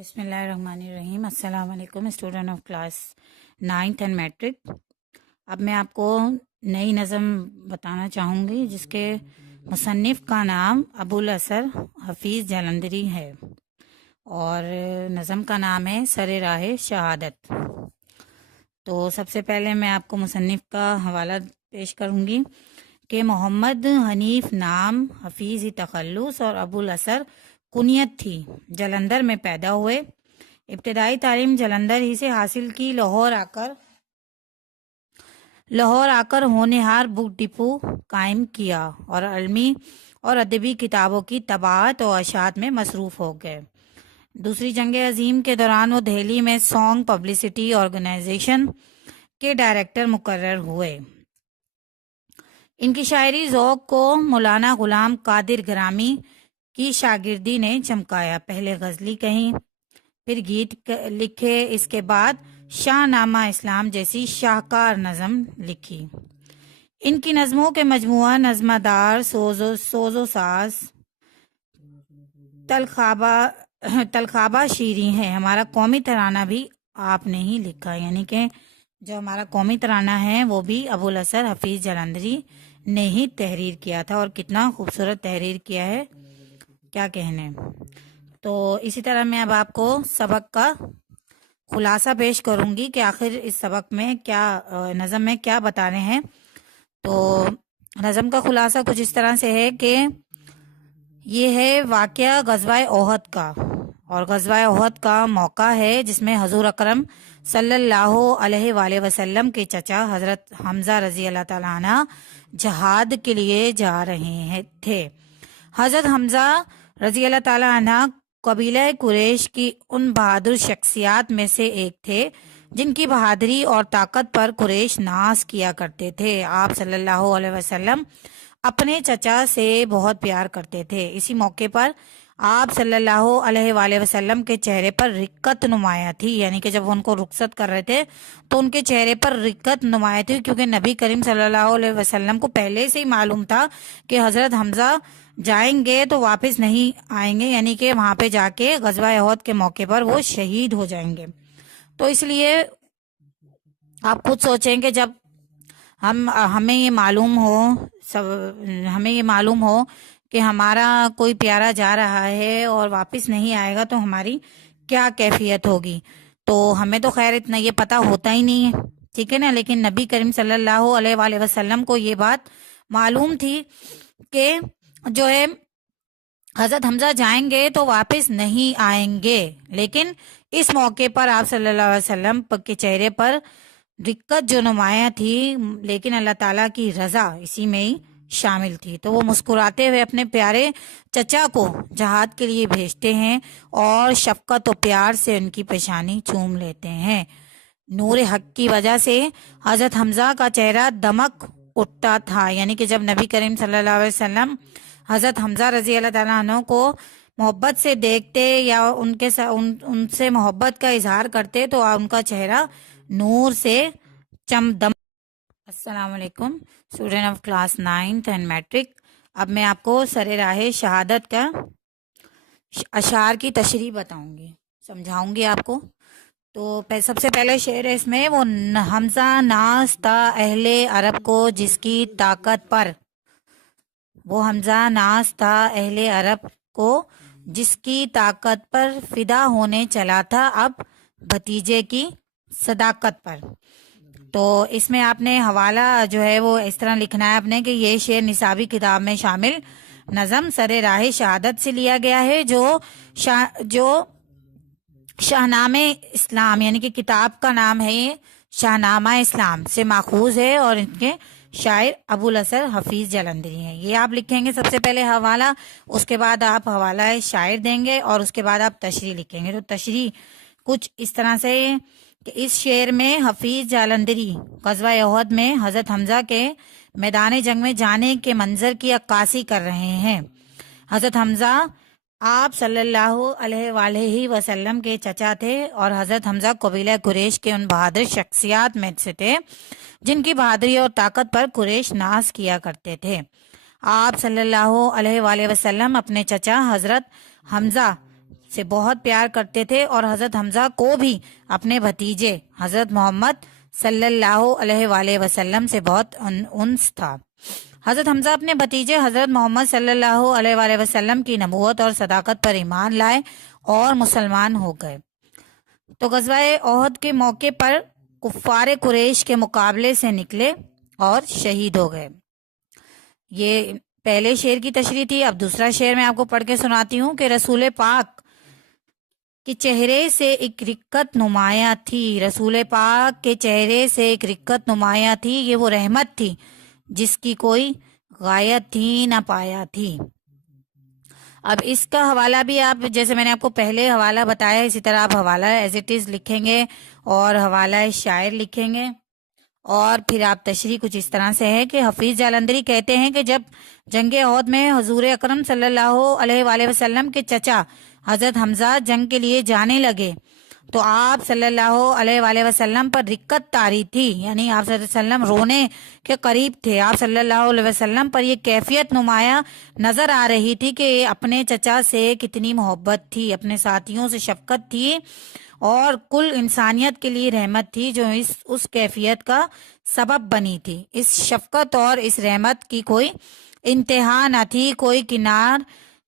بسم اللہ الرحمن الرحیم۔ السلام علیکم student of class 9th and matric. اب میں آپ کو نئی نظم بتانا چاہوں گی جس کے مصنف کا نام ابوالاسر حفیظ جلندری ہے اور نظم کا نام ہے سر راہ شہادت۔ تو سب سے پہلے میں آپ کو مصنف کا حوالہ پیش کروں گی کہ محمد حنیف نام، حفیظ ہی تخلص اور ابوالاسر کنیت تھی۔ جلندر میں پیدا ہوئے، ابتدائی تعلیم جلندر ہی سے حاصل کی۔ لاہور آ کر ہونہار بک ڈپو قائم کیا اور علمی اور ادبی کتابوں کی طباعت و اشاعت میں مصروف ہو گئے۔ دوسری جنگ عظیم کے دوران وہ دہلی میں سانگ پبلسٹی آرگنائزیشن کے ڈائریکٹر مقرر ہوئے۔ ان کی شاعری ذوق کو مولانا غلام قادر گرامی کی شاگردی نے چمکایا۔ پہلے غزلی کہیں، پھر گیت لکھے، اس کے بعد شاہ نامہ اسلام جیسی شاہکار نظم لکھی۔ ان کی نظموں کے مجموعہ نظمہ دار، سوز و ساز، تلخابہ شیریں ہے۔ ہمارا قومی ترانہ بھی آپ نے ہی لکھا، یعنی کہ جو ہمارا قومی ترانہ ہے وہ بھی ابوالاسر حفیظ جلندری نے ہی تحریر کیا تھا، اور کتنا خوبصورت تحریر کیا ہے، کیا کہنے۔ تو اسی طرح میں اب آپ کو سبق کا خلاصہ پیش کروں گی کہ آخر اس سبق میں کیا، نظم میں کیا بتا رہے ہیں۔ تو نظم کا خلاصہ کچھ اس طرح سے ہے کہ یہ ہے واقعہ غزوہ احد کا، اور غزوہ احد کا موقع ہے جس میں حضور اکرم صلی اللہ علیہ وآلہ وسلم کے چچا حضرت حمزہ رضی اللہ تعالیٰ عنہ جہاد کے لیے جا رہے تھے۔ حضرت حمزہ رضی اللہ تعالیٰ عنہ قبیلہ قریش کی ان بہادر شخصیات میں سے ایک تھے جن کی بہادری اور طاقت پر قریش ناز کیا کرتے تھے۔ آپ صلی اللہ علیہ وسلم اپنے چچا سے بہت پیار کرتے تھے۔ اسی موقع پر آپ صلی اللہ علیہ وآلہ وسلم کے چہرے پر رقت نمایاں تھی، یعنی کہ جب وہ ان کو رخصت کر رہے تھے تو ان کے چہرے پر رقت نمایاں تھی، کیونکہ نبی کریم صلی اللہ علیہ وسلم کو پہلے سے ہی معلوم تھا کہ حضرت حمزہ جائیں گے تو واپس نہیں آئیں گے، یعنی کہ وہاں پہ جا کے غزوہ احد کے موقع پر وہ شہید ہو جائیں گے۔ تو اس لیے آپ خود سوچیں کہ جب ہمیں یہ معلوم ہو کہ ہمارا کوئی پیارا جا رہا ہے اور واپس نہیں آئے گا تو ہماری کیا کیفیت ہوگی۔ تو ہمیں تو خیر اتنا یہ پتہ ہوتا ہی نہیں ہے، ٹھیک ہے نا، لیکن نبی کریم صلی اللہ علیہ وآلہ وسلم کو یہ بات معلوم تھی کہ جو ہے حضرت حمزہ جائیں گے تو واپس نہیں آئیں گے، لیکن اس موقع پر آپ صلی اللہ علیہ وسلم کے چہرے پر رقت جو نمایاں تھی، لیکن اللہ تعالیٰ کی رضا اسی میں ہی شامل تھی۔ تو وہ مسکراتے ہوئے اپنے پیارے چچا کو جہاد کے لیے بھیجتے ہیں اور شفقت و پیار سے ان کی پیشانی چوم لیتے ہیں۔ نور حق کی وجہ سے حضرت حمزہ کا چہرہ دمک اٹھتا تھا، یعنی کہ جب نبی کریم صلی اللہ علیہ وسلم حضرت حمزہ رضی اللہ تعالیٰ عنہ کو محبت سے دیکھتے یا ان سے محبت کا اظہار کرتے تو ان کا چہرہ نور سے چمدم۔ السلام علیکم student of class 9th and matric. اب میں آپ کو سر راہ شہادت کا اشعار کی تشریح بتاؤں گی، سمجھاؤں گی آپ کو۔ تو سب سے پہلے شعر ہے اس میں، وہ حمزہ ناز تھا اہل عرب کو جس کی طاقت پر، وہ حمزہ ناز تھا اہل عرب کو جس کی طاقت پر، فدا ہونے چلا تھا اب بھتیجے کی صداقت پر۔ تو اس میں آپ نے حوالہ جو ہے وہ اس طرح لکھنا ہے اپنے کہ یہ شعر نصابی کتاب میں شامل نظم سر راہ شہادت سے لیا گیا ہے، جو شاہنامہ اسلام، یعنی کہ کتاب کا نام ہے یہ شاہنامہ اسلام سے ماخوذ ہے، اور ان کے شاعر ابوالاسر حفیظ جلندری ہیں۔ یہ آپ لکھیں گے سب سے پہلے حوالہ، اس کے بعد آپ حوالہ شاعر دیں گے، اور اس کے بعد آپ تشریح لکھیں گے۔ تو تشریح کچھ اس طرح سے کہ اس شعر میں حفیظ جلندری غزوہ احد میں حضرت حمزہ کے میدان جنگ میں جانے کے منظر کی عکاسی کر رہے ہیں۔ حضرت حمزہ آپ صلی اللہ علیہ وآلہ وسلم کے چچا تھے، اور حضرت حمزہ قبیلہ قریش کے ان بہادر شخصیات میں سے تھے جن کی بہادری اور طاقت پر قریش ناز کیا کرتے تھے۔ آپ صلی اللہ علیہ وآلہ وسلم اپنے چچا حضرت حمزہ سے بہت پیار کرتے تھے اور حضرت حمزہ کو بھی اپنے بھتیجے حضرت محمد صلی اللہ علیہ وآلہ وسلم سے بہت انس تھا۔ حضرت حمزہ اپنے بھتیجے حضرت محمد صلی اللہ علیہ وآلہ وسلم کی نبوت اور صداقت پر ایمان لائے اور مسلمان ہو گئے، تو غزوہ احد کے موقع پر کفار قریش کے مقابلے سے نکلے اور شہید ہو گئے۔ یہ پہلے شعر کی تشریح تھی۔ اب دوسرا شعر میں آپ کو پڑھ کے سناتی ہوں کہ رسول پاک کے چہرے سے ایک رقت نمایاں تھی، رسول پاک کے چہرے سے ایک رقت نمایاں تھی، یہ وہ رحمت تھی جس کی کوئی غایت تھی نہ پایا تھی۔ اب اس کا حوالہ بھی آپ، جیسے میں نے آپ کو پہلے حوالہ بتایا، اسی طرح آپ حوالہ ایز اٹ از لکھیں گے اور حوالہ شاعر لکھیں گے، اور پھر آپ تشریح کچھ اس طرح سے ہے کہ حفیظ جالندری کہتے ہیں کہ جب جنگ احد میں حضور اکرم صلی اللہ علیہ وآلہ وسلم کے چچا حضرت حمزہ جنگ کے لیے جانے لگے تو آپ صلی اللہ علیہ وآلہ وسلم پر رقت طاری تھی، یعنی آپ صلی اللہ علیہ وسلم رونے کے قریب تھے۔ آپ صلی اللہ علیہ وسلم پر یہ کیفیت نمایاں نظر آ رہی تھی کہ اپنے چچا سے کتنی محبت تھی، اپنے ساتھیوں سے شفقت تھی اور کل انسانیت کے لیے رحمت تھی جو اس کیفیت کا سبب بنی تھی۔ اس شفقت اور اس رحمت کی کوئی انتہا نہ تھی،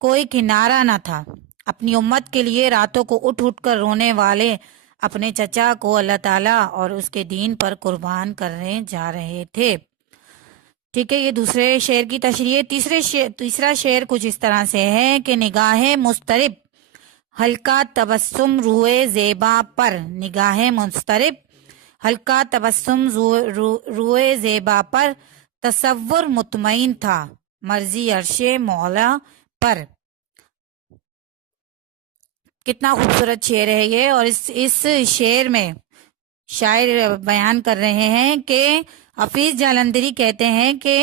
کوئی کنارہ نہ تھا۔ اپنی امت کے لیے راتوں کو اٹھ اٹھ کر رونے والے اپنے چچا کو اللہ تعالیٰ اور اس کے دین پر قربان کرنے جا رہے تھے۔ ٹھیک ہے، یہ دوسرے شعر کی تشریح۔ تیسرا شعر کچھ اس طرح سے ہے کہ نگاہ مضطرب ہلکا تبسم روئے زیبا پر، نگاہ مضطرب ہلکا تبسم روئے زیبا پر، تصور مطمئن تھا مرضی عرش مولا پر۔ کتنا خوبصورت شعر ہے یہ، اور اس شعر میں شاعر بیان کر رہے ہیں کہ حفیظ جالندری کہتے ہیں کہ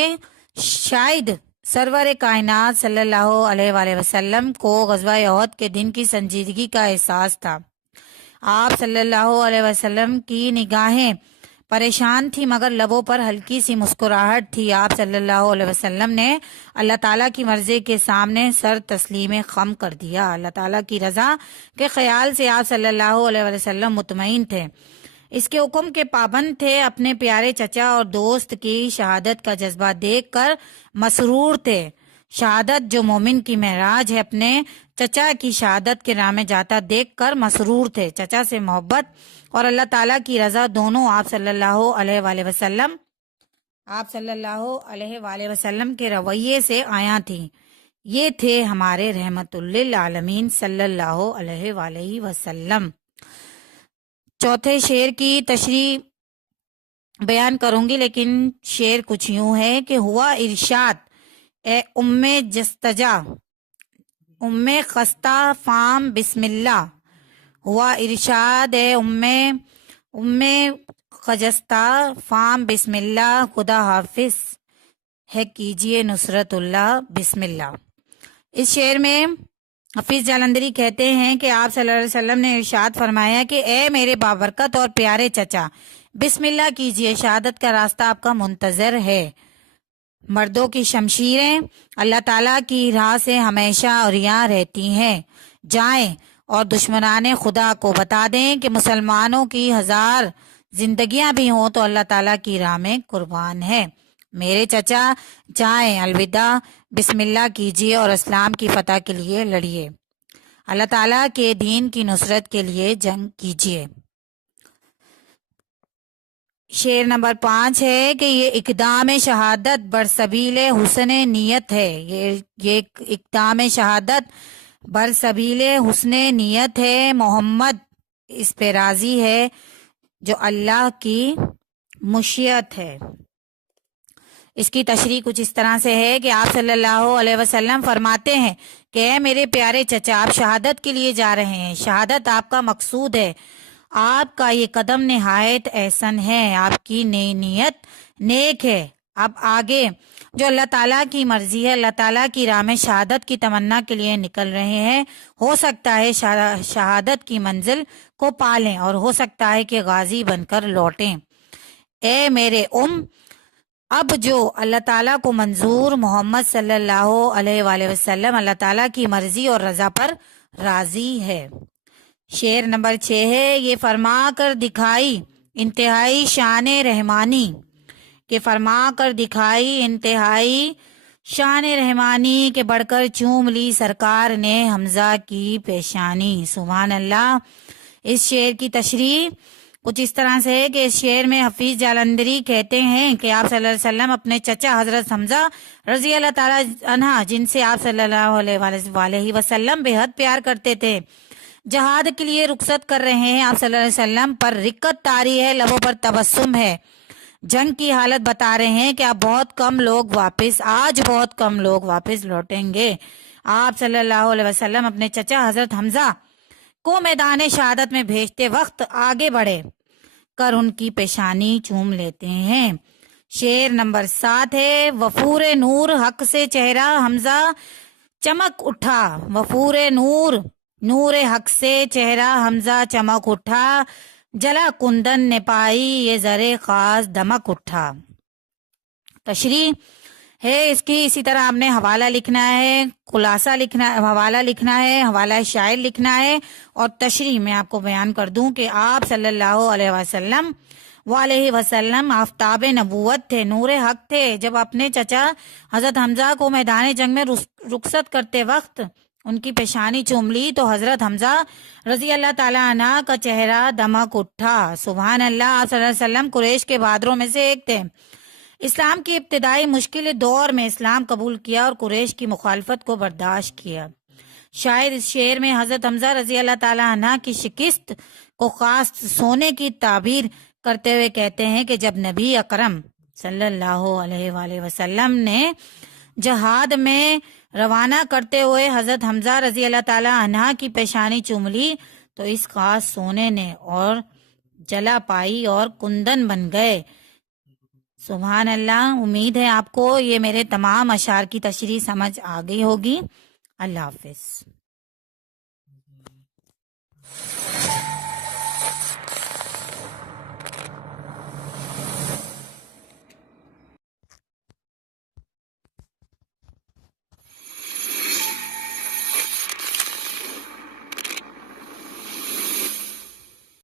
شاید سرور کائنات صلی اللہ علیہ وآلہ وسلم کو غزوہ احد کے دن کی سنجیدگی کا احساس تھا۔ آپ صلی اللہ علیہ وسلم کی نگاہیں پریشان تھی مگر لبوں پر ہلکی سی مسکراہٹ تھی۔ آپ صلی اللہ علیہ وسلم نے اللہ تعالیٰ کی مرضی کے سامنے سر تسلیم خم کر دیا۔ اللہ تعالیٰ کی رضا کے خیال سے آپ صلی اللہ علیہ وسلم مطمئن تھے، اس کے حکم کے پابند تھے، اپنے پیارے چچا اور دوست کی شہادت کا جذبہ دیکھ کر مسرور تھے۔ شہادت جو مومن کی معراج ہے، اپنے چچا کی شہادت کے راہ میں جاتا دیکھ کر مسرور تھے۔ چچا سے محبت اور اللہ تعالیٰ کی رضا دونوں آپ صلی اللہ علیہ وآلہ وسلم کے رویے سے آیا تھی۔ یہ تھے ہمارے رحمت للعالمین صلی اللہ علیہ وآلہ وسلم۔ چوتھے شعر کی تشریح بیان کروں گی، لیکن شعر کچھ یوں ہے کہ ہوا ارشاد اے ام جستجا ام خستہ فام بسم اللہ، ہوا ارشاد اے ام خجستہ فام بسم اللہ، خدا حافظ ہے کیجئے نصرت اللہ بسم اللہ۔ اس شعر میں حفیظ جالندری کہتے ہیں کہ آپ صلی اللہ علیہ وسلم نے ارشاد فرمایا کہ اے میرے بابرکت اور پیارے چچا، بسم اللہ کیجئے، شہادت کا راستہ آپ کا منتظر ہے۔ مردوں کی شمشیریں اللہ تعالیٰ کی راہ سے ہمیشہ عریاں رہتی ہیں، جائیں اور دشمنان خدا کو بتا دیں کہ مسلمانوں کی 1000 زندگیاں بھی ہوں تو اللہ تعالیٰ کی راہ میں قربان ہے۔ میرے چچا جائیں، الوداع، بسم اللہ کیجیے اور اسلام کی فتح کے لیے لڑیے، اللہ تعالیٰ کے دین کی نصرت کے لیے جنگ کیجیے۔ شعر نمبر 5 ہے کہ یہ اقدام شہادت برسبیل حسن نیت ہے، یہ اقدام شہادت برسبیل حسن نیت ہے، محمد اس پہ راضی ہے جو اللہ کی مشیت ہے۔ اس کی تشریح کچھ اس طرح سے ہے کہ آپ صلی اللہ علیہ وسلم فرماتے ہیں کہ اے میرے پیارے چچا، آپ شہادت کے لیے جا رہے ہیں، شہادت آپ کا مقصود ہے، آپ کا یہ قدم نہایت احسن ہے، آپ کی نیت نیک ہے۔ اب آگے جو اللہ تعالیٰ کی مرضی ہے، اللہ تعالیٰ کی راہ میں شہادت کی تمنا کے لیے نکل رہے ہیں، ہو سکتا ہے شہادت کی منزل کو پالیں اور ہو سکتا ہے کہ غازی بن کر لوٹیں۔ اے میرے اب جو اللہ تعالیٰ کو منظور محمد صلی اللہ علیہ وآلہ وسلم اللہ تعالیٰ کی مرضی اور رضا پر راضی ہے۔ شعر نمبر 6 ہے، یہ فرما کر دکھائی انتہائی شان رحمانی، کہ فرما کر دکھائی انتہائی شان رحمانی، کہ بڑھ کر چوم لی سرکار نے حمزہ کی پیشانی۔ سبحان اللہ۔ اس شعر کی تشریح کچھ اس طرح سے ہے کہ اس شعر میں حفیظ جالندری کہتے ہیں کہ آپ صلی اللہ علیہ وسلم اپنے چچا حضرت حمزہ رضی اللہ تعالی عنہ، جن سے آپ صلی اللہ علیہ وسلم بے حد پیار کرتے تھے، جہاد کے لیے رخصت کر رہے ہیں۔ آپ صلی اللہ علیہ وسلم پر رقت طاری ہے، لبوں پر تبسم ہے، جنگ کی حالت بتا رہے ہیں کہ آج بہت کم لوگ واپس لوٹیں گے۔ آپ صلی اللہ علیہ وسلم اپنے چچا حضرت حمزہ کو میدان شہادت میں بھیجتے وقت آگے بڑھے کر ان کی پیشانی چوم لیتے ہیں۔ شعر نمبر 7 ہے، وفور نور حق سے چہرہ حمزہ چمک اٹھا، وفور نور حق سے چہرہ حمزہ چمک اٹھا، جلا کندن نے پائی یہ زرے خاص دمک اٹھا۔ تشریح ہے اس کی، اسی طرح آپ نے حوالہ لکھنا ہے، خلاصہ لکھنا ہے، حوالہ لکھنا ہے، حوالہ شاعر لکھنا ہے، اور تشریح میں آپ کو بیان کر دوں کہ آپ صلی اللہ علیہ وسلم آفتاب نبوت تھے، نور حق تھے۔ جب اپنے چچا حضرت حمزہ کو میدان جنگ میں رخصت کرتے وقت ان کی پیشانی چوم لی تو حضرت حمزہ رضی اللہ تعالی عنہ کا چہرہ دمک اٹھا۔ سبحان اللہ۔ آپ صلی اللہ علیہ وسلم قریش کے بہادروں میں سے ایک تھے۔ اسلام کی ابتدائی مشکل دور میں اسلام قبول کیا اور قریش کی مخالفت کو برداشت کیا۔ شاعر اس شعر میں حضرت حمزہ رضی اللہ تعالی عنہ کی شکست کو خاص سونے کی تعبیر کرتے ہوئے کہتے ہیں کہ جب نبی اکرم صلی اللہ علیہ وآلہ وسلم نے جہاد میں روانہ کرتے ہوئے حضرت حمزہ رضی اللہ تعالی عنہ کی پیشانی چوم لی تو اس خاص سونے نے اور جلا پائی اور کندن بن گئے۔ سبحان اللہ۔ امید ہے آپ کو یہ میرے تمام اشعار کی تشریح سمجھ آ گئی ہوگی۔ اللہ حافظ۔